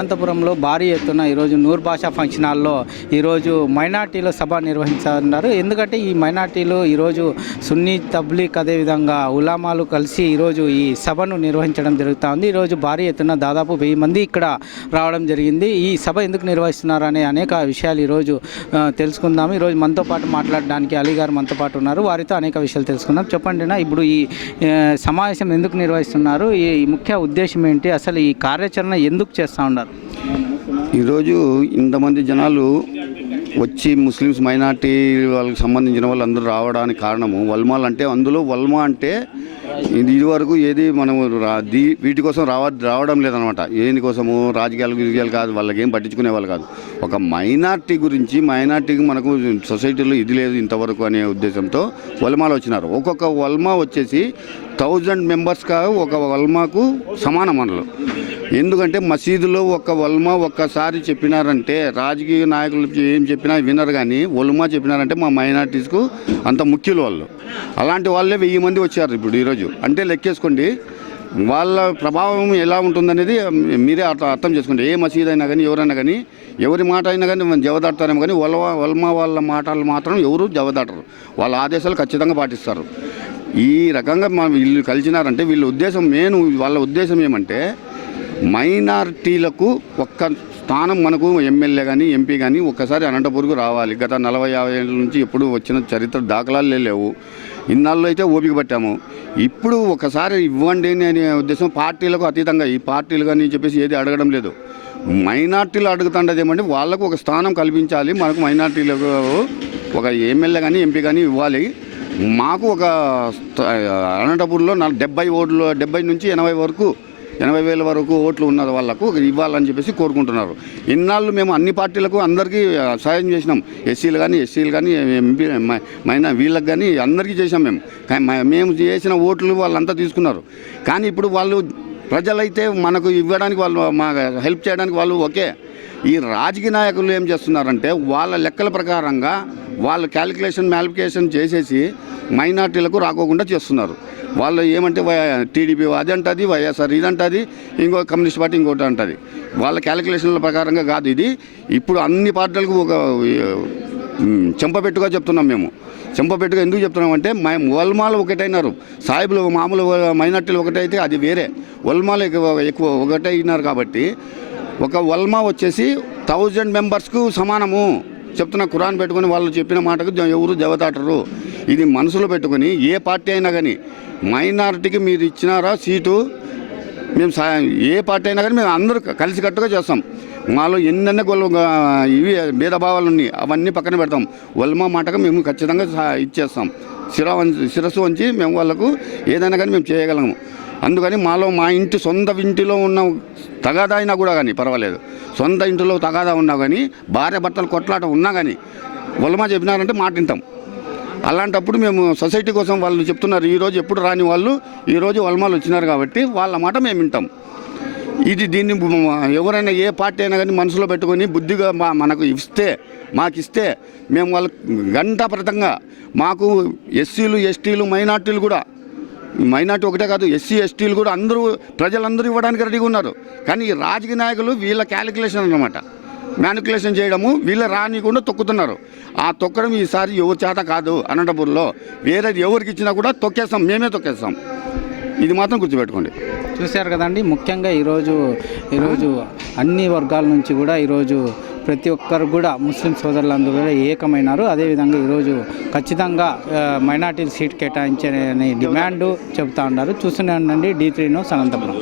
అనంతపురంలో భారీ ఎత్తున ఈరోజు నూరు భాషా ఫంక్షన్ హాల్లో ఈరోజు మైనార్టీల సభ నిర్వహించారు ఎందుకంటే ఈ మైనార్టీలు ఈరోజు సున్నీ తబ్లీక్ అదేవిధంగా ఉలామాలు కలిసి ఈరోజు ఈ సభను నిర్వహించడం జరుగుతూ ఉంది ఈరోజు భారీ ఎత్తున దాదాపు వెయ్యి మంది ఇక్కడ రావడం జరిగింది. ఈ సభ ఎందుకు నిర్వహిస్తున్నారు అనే అనేక విషయాలు ఈరోజు తెలుసుకుందాము. ఈరోజు మనతో పాటు మాట్లాడడానికి అలీ గారు మనతో పాటు ఉన్నారు. వారితో అనేక విషయాలు తెలుసుకుందాం. చెప్పండి నా ఇప్పుడు ఈ సమావేశం ఎందుకు నిర్వహిస్తున్నారు? ఈ ఈ ముఖ్య ఉద్దేశం ఏంటి? అసలు ఈ కార్యాచరణ ఎందుకు చేస్తూ ఉన్నారు? ఈరోజు ఇంతమంది జనాలు వచ్చి ముస్లిమ్స్ మైనార్టీ వాళ్ళకి సంబంధించిన వాళ్ళు అందరూ రావడానికి కారణము. వల్మాల్ అంటే అందులో వల్మా అంటే ఇది ఇదివరకు ఏది మనము రా దీ వీటి కోసం రావ రావడం లేదనమాట దేనికోసము రాజకీయాలు గిరిజాలు కాదు వాళ్ళకి ఏం పట్టించుకునే వాళ్ళు కాదు. ఒక మైనార్టీ గురించి మైనార్టీకి మనకు సొసైటీలో ఇది లేదు ఇంతవరకు అనే ఉద్దేశంతో వల్మాలు వచ్చినారు. ఒక్కొక్క వల్మా వచ్చేసి థౌజండ్ మెంబర్స్గా ఒక వల్మాకు సమానం మనలో ఎందుకంటే మసీదులో ఒక వల్మా ఒక్కసారి చెప్పినారంటే రాజకీయ నాయకులు ఏం చెప్పి చెప్పినా వినరు కానీ ఒలుమా చెప్పినారంటే మా మైనార్టీస్కు అంత ముఖ్యులు వాళ్ళు. అలాంటి వాళ్ళే వెయ్యి మంది వచ్చారు ఇప్పుడు ఈరోజు అంటే లెక్కేసుకోండి వాళ్ళ ప్రభావం ఎలా ఉంటుందనేది మీరే అర్థం అర్థం చేసుకోండి. ఏ మసీద్ అయినా కానీ ఎవరైనా కానీ ఎవరి మాట అయినా కానీ మనం జవదాడతారేమో కానీ వల్మ వల్మా వాళ్ళ మాటలు మాత్రం ఎవరు జవదాటరు వాళ్ళ ఆదేశాలు ఖచ్చితంగా పాటిస్తారు. ఈ రకంగా మా వీళ్ళు కలిసినారంటే వీళ్ళ ఉద్దేశం మెయిన్ వాళ్ళ ఉద్దేశం ఏమంటే మైనారిటీలకు ఒక్క స్థానం మనకు ఎమ్మెల్యే కానీ ఎంపీ కానీ ఒక్కసారి అనంతపూర్కు రావాలి. గత నలభై యాభై ఏళ్ళ నుంచి ఎప్పుడు వచ్చిన చరిత్ర దాఖలాలు లేవు. ఇన్నాళ్ళు అయితే ఓపిక పట్టాము. ఇప్పుడు ఒకసారి ఇవ్వండి అనే ఉద్దేశం పార్టీలకు అతీతంగా ఈ పార్టీలు కానీ చెప్పేసి ఏది అడగడం లేదు. మైనార్టీలు అడుగుతుండదు ఏమంటే వాళ్ళకు ఒక స్థానం కల్పించాలి. మనకు మైనార్టీలకు ఒక ఎమ్మెల్యే కానీ ఎంపీ కానీ ఇవ్వాలి. మాకు ఒక స్థ- అనంతపూర్లో నా డెబ్బై ఓట్లు డెబ్బై నుంచి ఎనభై వరకు ఎనభై వేల వరకు ఓట్లు ఉన్న వాళ్ళకు ఇవ్వాలని చెప్పేసి కోరుకుంటున్నారు. ఇన్నాళ్ళు మేము అన్ని పార్టీలకు అందరికీ సాయం చేసినాం. ఎస్సీలు కానీ ఎస్సీలు కానీ ఎంపీ మ- మైనా వీళ్ళకి కానీ అందరికీ చేసాం మేము. మేము చేసిన ఓట్లు వాళ్ళంతా తీసుకున్నారు. కానీ ఇప్పుడు వాళ్ళు ప్రజలైతే మనకు ఇవ్వడానికి వాళ్ళు మా హెల్ప్ చేయడానికి వాళ్ళు ఓకే. ఈ రాజకీయ నాయకులు ఏం చేస్తున్నారంటే వాళ్ళ లెక్కల ప్రకారంగా వాళ్ళు క్యాలిక్యులేషన్ మ్యాలిఫికేషన్ చేసేసి మైనార్టీలకు రాకోకుండా చేస్తున్నారు. వాళ్ళు ఏమంటే వై- టీడీపీ అది అంటుంది వైఎస్ఆర్ ఇది అంటుంది ఇంకో కమ్యూనిస్ట్ పార్టీ ఇంకోటి అంటుంది. వాళ్ళ క్యాలిక్యులేషన్ల ప్రకారంగా కాదు ఇది. ఇప్పుడు అన్ని పార్టీలకు ఒక చెంపపెట్టుగా చెప్తున్నాం మేము. చెంపపెట్టుగా ఎందుకు చెప్తున్నామంటే మా వల్మాలు ఒకటైనారు. సాయిబులు మామూలు మైనార్టీలు ఒకటైతే అది వేరే. వల్మాలు ఎక్కువ ఎక్కువ ఒకటే కాబట్టి ఒక వల్మా వచ్చేసి థౌజండ్ మెంబర్స్కు సమానము. చెప్తున్న ఖురాన్ పెట్టుకుని వాళ్ళు చెప్పిన మాటకు ఎవరు జవదాటరు. ఇది మనసులో పెట్టుకొని ఏ పార్టీ అయినా కానీ మైనారిటీకి మీరు ఇచ్చినారా సీటు? మేము ఏ పార్టీ అయినా కానీ మేము అందరూ కలిసికట్టుగా చేస్తాం. మాలో ఎన్నెన్న గొల్ల ఇవి భేదభావాలు ఉన్నాయి. అవన్నీ పక్కన పెడతాం. వల్మా మాటగా మేము ఖచ్చితంగా ఇచ్చేస్తాం. శిర శిరస్సు వంచి మేము వాళ్ళకు ఏదైనా కానీ మేము చేయగలము. అందుకని మాలో మా ఇంటి సొంత ఇంటిలో ఉన్న తగాదా అయినా కూడా కానీ పర్వాలేదు. సొంత ఇంటిలో తగాదా ఉన్నా కానీ భార్య భర్తలు కొట్లాట ఉన్నా కానీ వలమా చెప్పినారంటే మాట వింటాం. అలాంటప్పుడు మేము సొసైటీ కోసం వాళ్ళు చెప్తున్నారు ఈరోజు ఎప్పుడు రాని వాళ్ళు ఈరోజు వల్మాలు వచ్చినారు కాబట్టి వాళ్ళ మాట మేము వింటాం. ఇది దీన్ని ఎవరైనా ఏ పార్టీ అయినా కానీ మనసులో పెట్టుకొని బుద్ధిగా మా మనకు ఇస్తే మాకు ఇస్తే మేము వాళ్ళ గంటాప్రతంగా మాకు ఎస్సీలు ఎస్టీలు మైనార్టీలు కూడా మైనార్టీ ఒకటే కాదు ఎస్సీ ఎస్టీలు కూడా అందరూ ప్రజలందరూ ఇవ్వడానికి రెడీగా ఉన్నారు. కానీ ఈ రాజకీయ నాయకులు వీళ్ళ క్యాలిక్యులేషన్ అన్నమాట. మ్యానికులేషన్ చేయడము వీళ్ళ రానికుండా తొక్కుతున్నారు. ఆ తొక్కడం ఈసారి ఎవరి చేత కాదు అనంతపూర్లో. వేరేది ఎవరికి ఇచ్చినా కూడా తొక్కేస్తాం మేమే తొక్కేస్తాం. ఇది మాత్రం గుర్తుపెట్టుకోండి. చూశారు కదండి ముఖ్యంగా ఈరోజు ఈరోజు అన్ని వర్గాల నుంచి కూడా ఈరోజు ప్రతి ఒక్కరు కూడా ముస్లిం సోదరులందరూ కూడా ఏకమైనారు. అదేవిధంగా ఈరోజు ఖచ్చితంగా మైనార్టీలు సీట్ కేటాయించే డిమాండ్ చెబుతా ఉన్నారు. చూస్తూనే ఉండండి. డీ త్రీను సనంతపురం